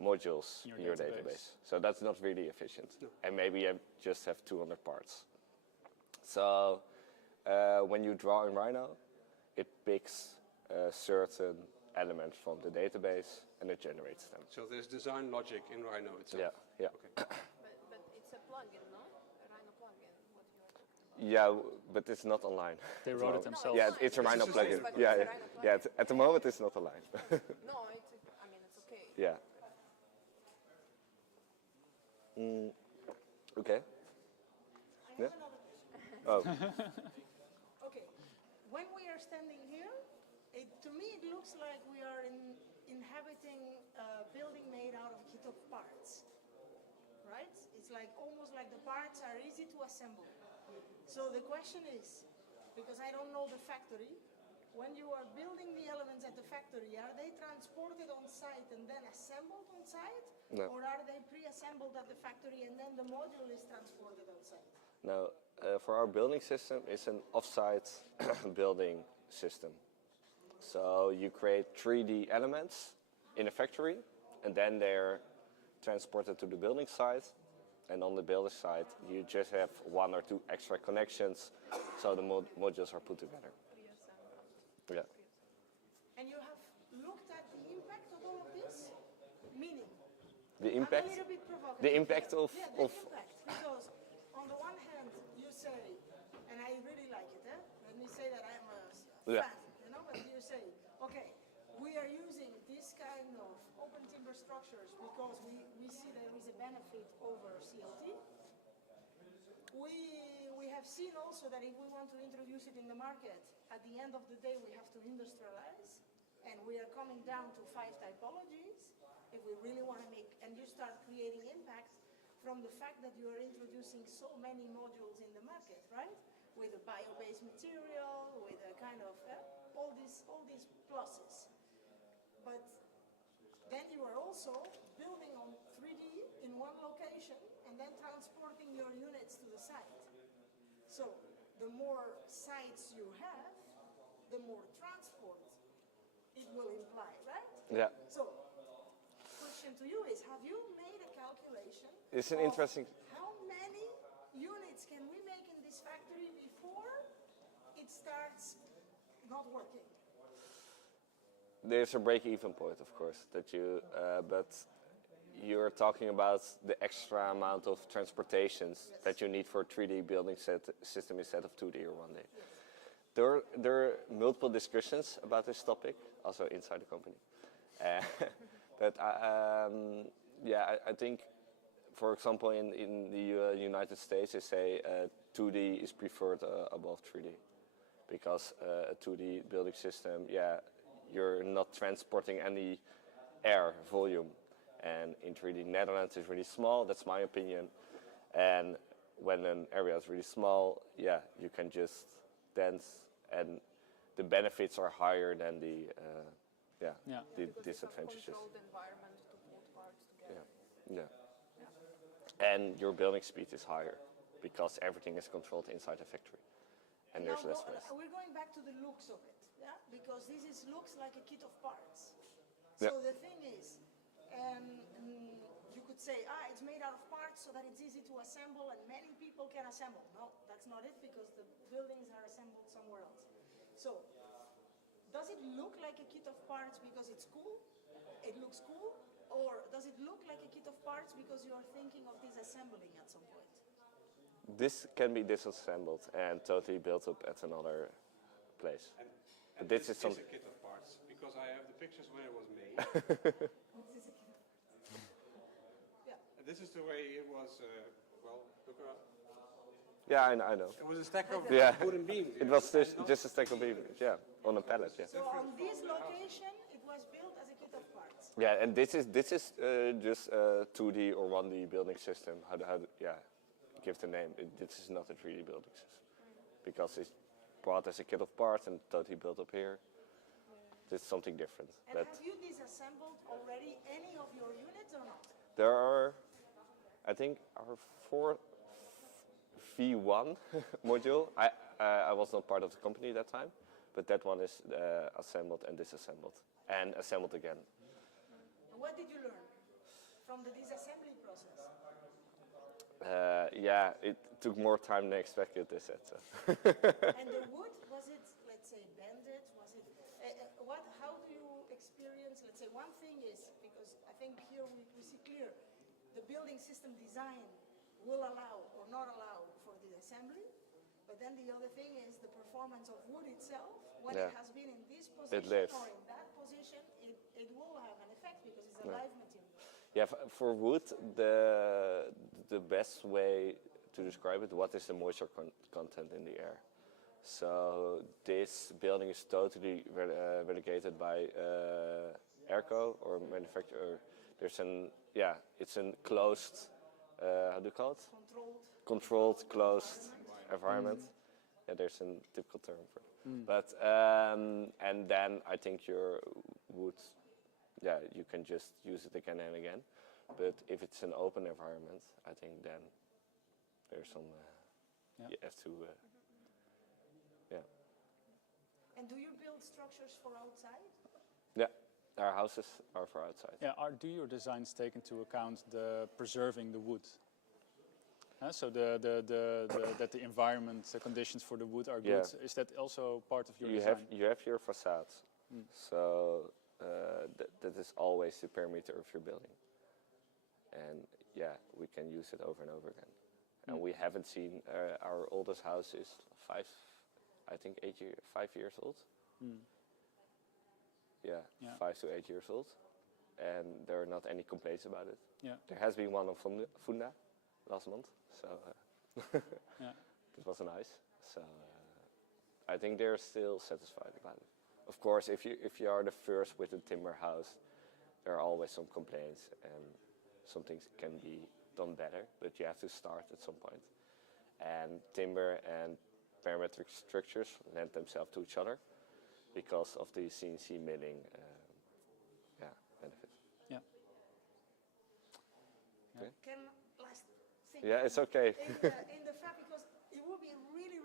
modules in your database. So that's not really efficient. No. And maybe you just have 200 parts. So when you draw in Rhino, it picks certain elements from the database and it generates them. So there's design logic in Rhino itself? Yeah. But Okay. it's a plugin, no? A Rhino plugin, what you are talking about. Yeah, but it's not online. They wrote it themselves. Yeah, it's a Rhino plugin. Yeah. At the moment, it's not online. No, it's okay. Yeah. Okay. I have another question. Oh. Okay, when we are standing here, to me it looks like we are inhabiting a building made out of kit of parts, right? It's like almost like the parts are easy to assemble. So the question is, because I don't know the factory, when you are building the elements at the factory, are they transported on site and then assembled on site? No. Or are they pre-assembled at the factory and then the module is transported on site? No, for our building system, it's an off-site building system. So you create 3D elements in a factory, and then they're transported to the building site. And on the building site, you just have 1 or 2 extra connections, so the modules are put together. Yeah. And you have looked at the impact of all of this? Meaning? The impact? I'm a little bit provocative. The impact of... Yeah, the impact. Because on the one hand, you say, and I really like it, let me say that I'm a fan, but you say, okay, we are using this kind of open timber structures because we see there is a benefit over CLT. We have seen also that if we want to introduce it in the market, at the end of the day we have to industrialize, and we are coming down to 5 typologies if we really want to make, and you start creating impact from the fact that you are introducing so many modules in the market, right? With a bio-based material, with a kind of all these pluses. But then you are also building on 3D in one location and then transporting your units to the site. So So the more sites you have, the more transport it will imply, right? Yeah. So, question to you is, have you made a calculation It's an of interesting. how many units can we make in this factory before it starts not working? There's a break-even point, of course, that but you're talking about the extra amount of transportations that you need for a 3D building system instead of 2D or 1D. There are multiple discussions about this topic, also inside the company. But I think, for example, in the United States, they say 2D is preferred above 3D. Because a 2D building system, you're not transporting any air volume. And in 3D, Netherlands is really small, that's my opinion. And when an area is really small, you can just dance, and the benefits are higher than the disadvantages. Controlled environment to put parts together. And your building speed is higher because everything is controlled inside the factory, and there's less waste. We're going back to the looks of it, because this looks like a kit of parts. So the thing is, you could say, it's made out of parts so that it's easy to assemble and many people can assemble. No, that's not it, because the buildings are assembled somewhere else. So, does it look like a kit of parts because it's cool? It looks cool? Or does it look like a kit of parts because you're thinking of disassembling at some point? This can be disassembled and totally built up at another place. And this is something. a kit of parts, because I have the pictures when it was made. This is the way it was, look around. Yeah, I know. It was a stack of wooden beams. It was just a stack of beams, on a pallet, So on this location, it was built as a kit of parts. Yeah, and this is just a 2D or 1D building system. How give the name. This is not a 3D building system because it's brought as a kit of parts and totally built up here. It's something different. And have you disassembled already any of your units or not? There are, I think, our 4 V1 module. I was not part of the company at that time, but that one is assembled and disassembled and assembled again. And what did you learn from the disassembly process? It took more time than expected, they said. So. And the wood, was it, let's say, bended? Was it, how do you experience, let's say, one thing is, because I think here we see clear, the building system design will allow or not allow for the assembly, but then the other thing is the performance of wood itself. When it has been in this position or in that position, it will have an effect because it's a live material. Yeah, for wood, the best way to describe it, what is the moisture content in the air? So this building is totally relegated by airco or manufacturer. There's it's a closed, how do you call it? Controlled, closed environment. Yeah, there's a typical term for it. But and then I think your wood, you can just use it again and again. But if it's an open environment, I think then there's some you have to. And do you build structures for outside? Yeah, our houses are for outside. Yeah, do your designs take into account the preserving the wood? So that the environment, the conditions for the wood are good. Yeah. Is that also part of your design? You have your facades, so that is always the perimeter of your building, and we can use it over and over again. And we haven't seen our oldest house is 5 years old. 5 to 8 years old, and there are not any complaints about it. Yeah. There has been one on Funda last month, so it was nice. So I think they're still satisfied about it. Of course, if you are the first with a timber house, there are always some complaints, and some things can be done better, but you have to start at some point. And timber and parametric structures lend themselves to each other because of the CNC milling benefit. Yeah. Can last thing. Yeah, it's okay. In the fact, because it would be really,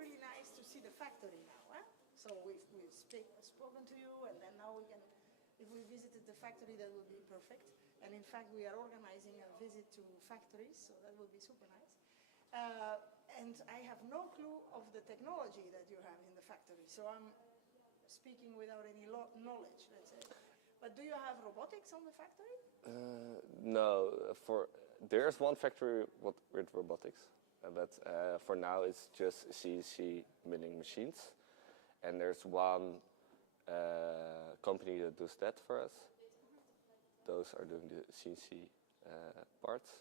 factory now. So we've spoken to you, and then now we can, if we visited the factory, that would be perfect. And in fact, we are organizing a visit to factories, so that would be super nice. And I have no clue of the technology that you have in the factory, so I'm speaking without any knowledge, let's say. But do you have robotics on the factory? No, there's one factory with robotics, but for now it's just CNC milling machines, and there's one company that does that for us. Those are doing the CNC parts,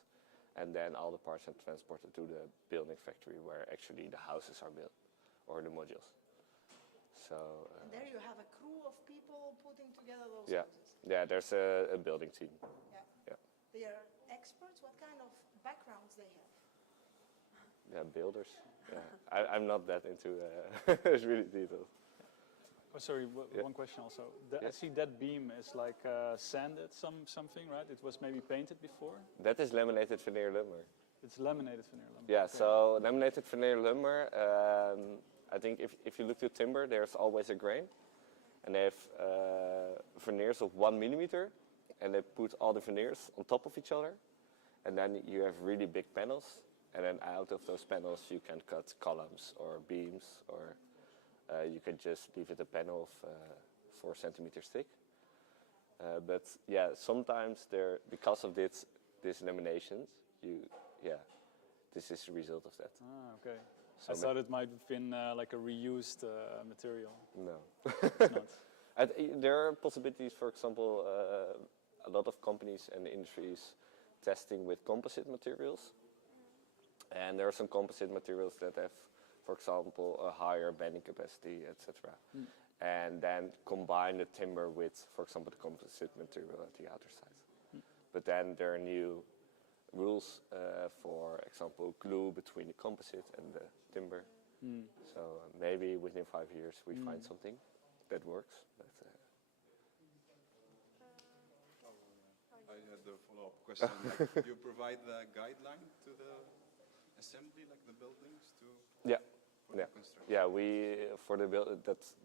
and then all the parts are transported to the building factory where actually the houses are built, or the modules. So. And there you have a crew of people putting together those Yeah. houses. Yeah, there's a building team. Yeah. Yeah. They are experts. What kind of backgrounds they have? Yeah, builders. Yeah. I'm not that into really detailed. Oh, sorry, Yeah. one question also. Yeah. I see that beam is like sanded something, right? It was maybe painted before? That is laminated veneer lumber. It's laminated veneer lumber. Yeah, Okay. so laminated veneer lumber, I think if you look to timber, there's always a grain. And they have veneers of 1 millimeter, and they put all the veneers on top of each other. And then you have really big panels. And then out of those panels, you can cut columns or beams, or you can just leave it a panel of 4 centimeters thick. But yeah, sometimes because of these laminations, this is the result of that. Ah, okay. So I thought it might have been like a reused material. No. It's not. There are possibilities, for example, a lot of companies and industries testing with composite materials. And there are some composite materials that have, for example, a higher bending capacity, etc. And then combine the timber with, for example, the composite material at the outer side. But then there are new rules, for example, glue between the composite and the timber. So maybe within 5 years we find something that works. But, I had a follow-up question. Like, you provide the guideline to the assembly, like the buildings, to yeah, for yeah, the construction? yeah. We for the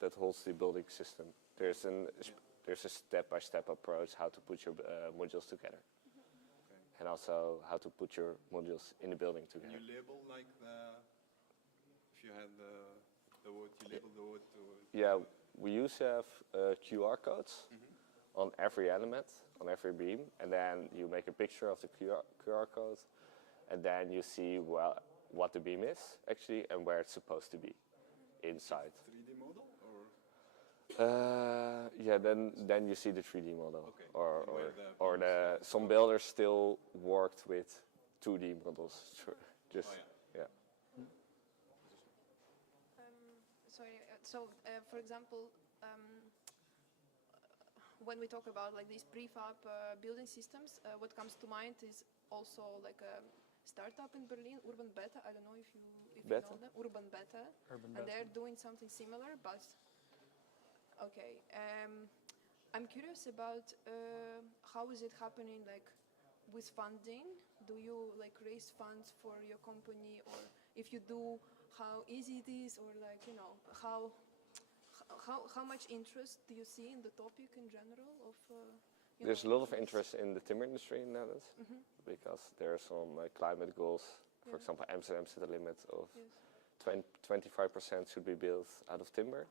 that holds the building system. There's a step-by-step approach how to put your modules together. And also how to put your modules in the building together. You label like if you had the wood, you label the wood to... Yeah, we used to have QR codes on every element, on every beam, and then you make a picture of the QR code, and then you see what the beam is actually and where it's supposed to be inside. 3D model or? Yeah, then you see the 3D model, okay. Some builders still worked with 2D models. Just yeah. Sorry. So, for example, when we talk about like these prefab building systems, what comes to mind is also like a startup in Berlin, Urban Beta. I don't know if you know them. Urban Beta. And they're doing something similar, but. Okay, I'm curious about how is it happening, like with funding? Do you like raise funds for your company, or if you do, how easy it is, or like how much interest do you see in the topic in general? There's a lot of interest in the timber industry in the Netherlands because there are some climate goals. For example, Amsterdam set a limit of 25% should be built out of timber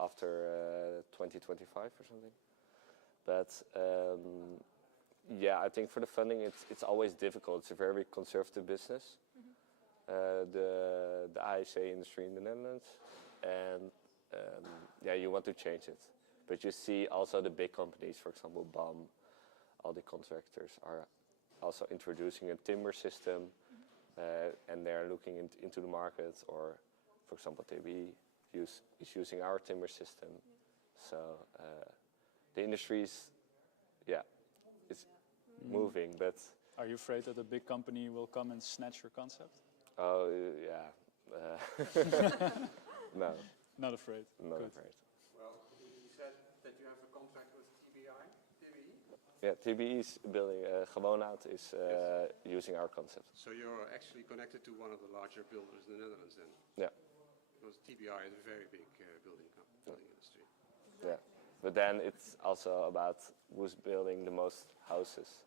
after 2025 or something. But yeah, I think for the funding it's always difficult. It's a very conservative business, the ISA industry in the Netherlands, and yeah, you want to change it. But you see also the big companies, for example, BAM, all the contractors are also introducing a timber system, and they're looking into the market, or for example, TBE is using our timber system. So the industry is, it's moving, but... Are you afraid that a big company will come and snatch your concept? Oh, yeah. No. Not afraid? Not Good. afraid. Well, you said that you have a contract with TBE? Yeah, TBE is building, Gewoonhout is using our concept. So you're actually connected to one of the larger builders in the Netherlands then? Yeah. Because TBI is a very big building industry. Yeah, but then it's also about who's building the most houses.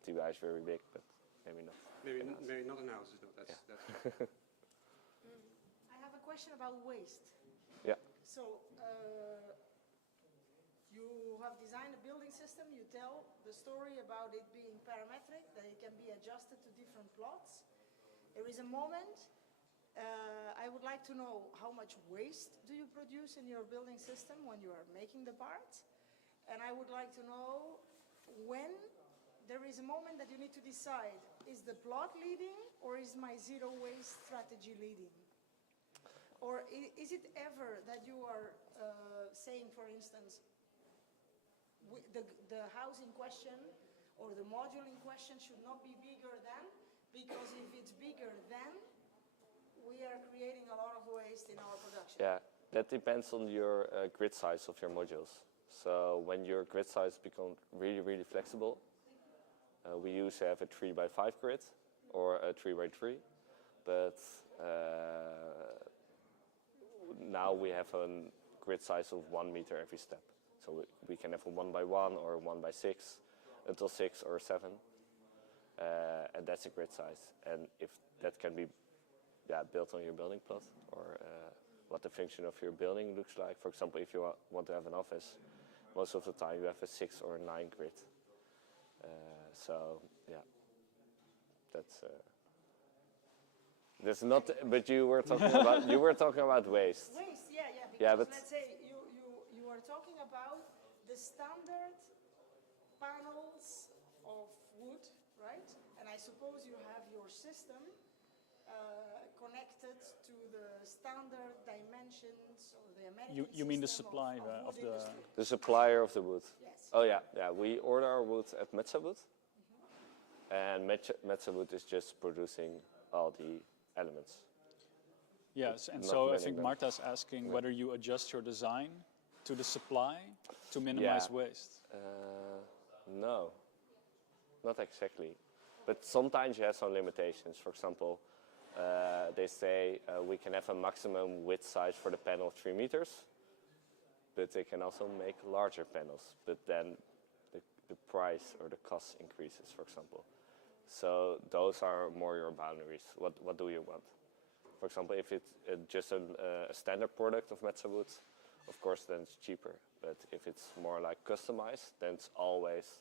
TBI is very big, but maybe not. Maybe not in houses, no, that's right. I have a question about waste. Yeah. So, you have designed a building system, you tell the story about it being parametric, that it can be adjusted to different plots. There is a moment, I would like to know how much waste do you produce in your building system when you are making the parts? And I would like to know when there is a moment that you need to decide, is the plot leading or is my zero waste strategy leading? Or is it ever that you are saying, for instance, the house in question or the module in question should not be bigger than, because if it's bigger than, we are creating a lot of waste in our production. Yeah, that depends on your grid size of your modules. So when your grid size becomes really, really flexible, we used to have a 3x5 grid or a 3x3, but now we have a grid size of 1 meter every step. So we can have a 1x1 or 1x6 until 6 or 7, and that's a grid size. And if that can be built on your building plot or what the function of your building looks like. For example, if you want to have an office, most of the time you have a 6 or 9 grid. So yeah, that's not. But you were talking about waste. Waste, yeah, because Yeah, but let's say you are talking about the standard panels of wood, right? And I suppose you have your system connected to the standard dimensions or the American You mean the system supply of wood industry. the supplier of the wood. Yes. Oh yeah. We order our wood at Metza Wood, and Metza Wood is just producing all the elements. Yes, and Not so I many think them. Marta's asking whether you adjust your design to the supply to minimize waste. No, not exactly. But sometimes you have some limitations. For example, they say we can have a maximum width size for the panel of 3 meters, but they can also make larger panels. But then the price or the cost increases, for example. So those are more your boundaries. What do you want? For example, if it's just a standard product of Metza Wood, of course, then it's cheaper. But if it's more like customized, then it's always,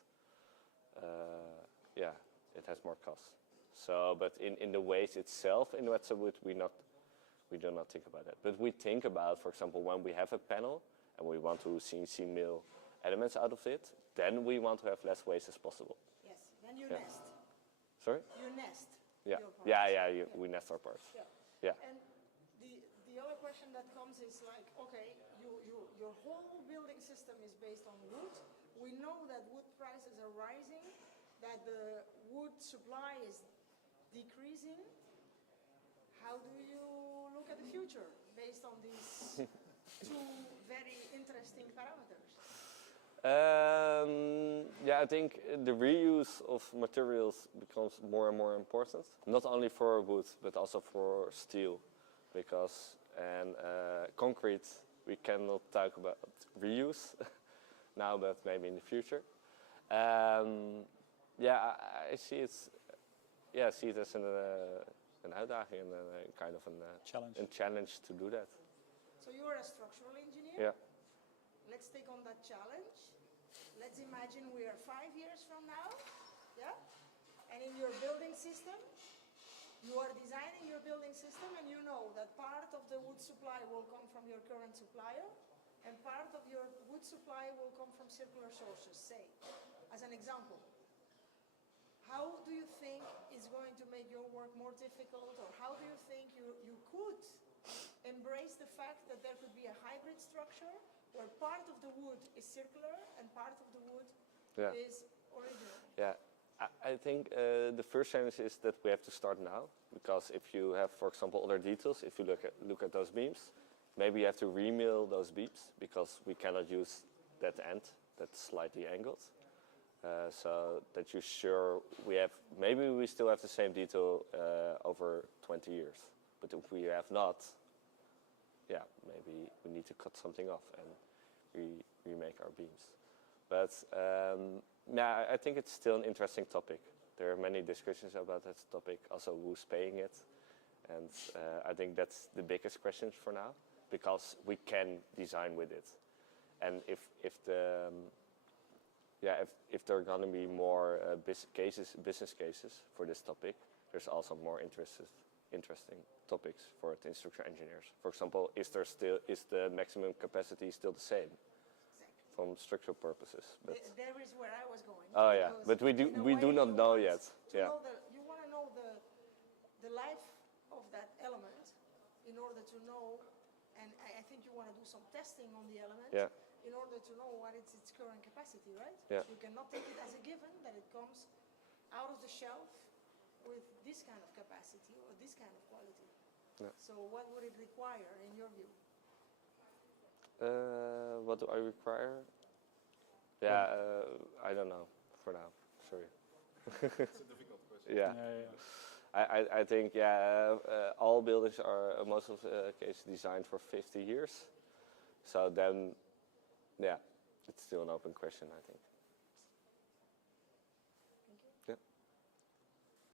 it has more cost. So, but in the waste itself in Metza Wood, we do not think about that. But we think about, for example, when we have a panel and we want to CNC mill elements out of it, then we want to have less waste as possible. Yes, then you nest. Sorry? You nest. Yeah. Your parts. We nest our parts. Yeah. And the other question that comes is like, okay, your whole building system is based on wood. We know that wood prices are rising, that the wood supply is decreasing. How do you look at the future based on these two very interesting parameters? I think the reuse of materials becomes more and more important, not only for wood, but also for steel, because concrete, we cannot talk about reuse now, but maybe in the future. I see it as an uitdaging and a kind of a challenge to do that. So you're a structural engineer? Yeah. Let's take on that challenge. Let's imagine we are 5 years from now, yeah? And in your building system, you are designing your building system and you know that part of the wood supply will come from your current supplier and part of your wood supply will come from circular sources, say, as an example. How do you think is going to make your work more difficult, or how do you think you could embrace the fact that there could be a hybrid structure where part of the wood is circular and part of the wood is original? Yeah, I think the first challenge is that we have to start now, because if you have, for example, other details, if you look at those beams, maybe you have to remill those beams because we cannot use that end that's slightly angled. So that you're sure maybe we still have the same detail over 20 years. But if we have not, yeah, maybe we need to cut something off and remake our beams. But yeah, I think it's still an interesting topic. There are many discussions about that topic, also who's paying it. And I think that's the biggest question for now, because we can design with it. And if there are going to be more business cases for this topic, there's also more interesting topics for the structural engineers. For example, is the maximum capacity still the same from structural purposes? But there is where I was going. Oh yeah, but we do not know yet. Yeah. You want to know the life of that element in order to know, and I think you want to do some testing on the element. Yeah. In order to know what is its current capacity, right? Yeah. You cannot take it as a given that it comes out of the shelf with this kind of capacity or this kind of quality. Yeah. So what would it require in your view? What do I require? Yeah, I don't know for now. Sorry. It's a difficult question. Yeah. I think all buildings are most of the cases designed for 50 years. So then, yeah, it's still an open question, I think. Thank you. Yeah.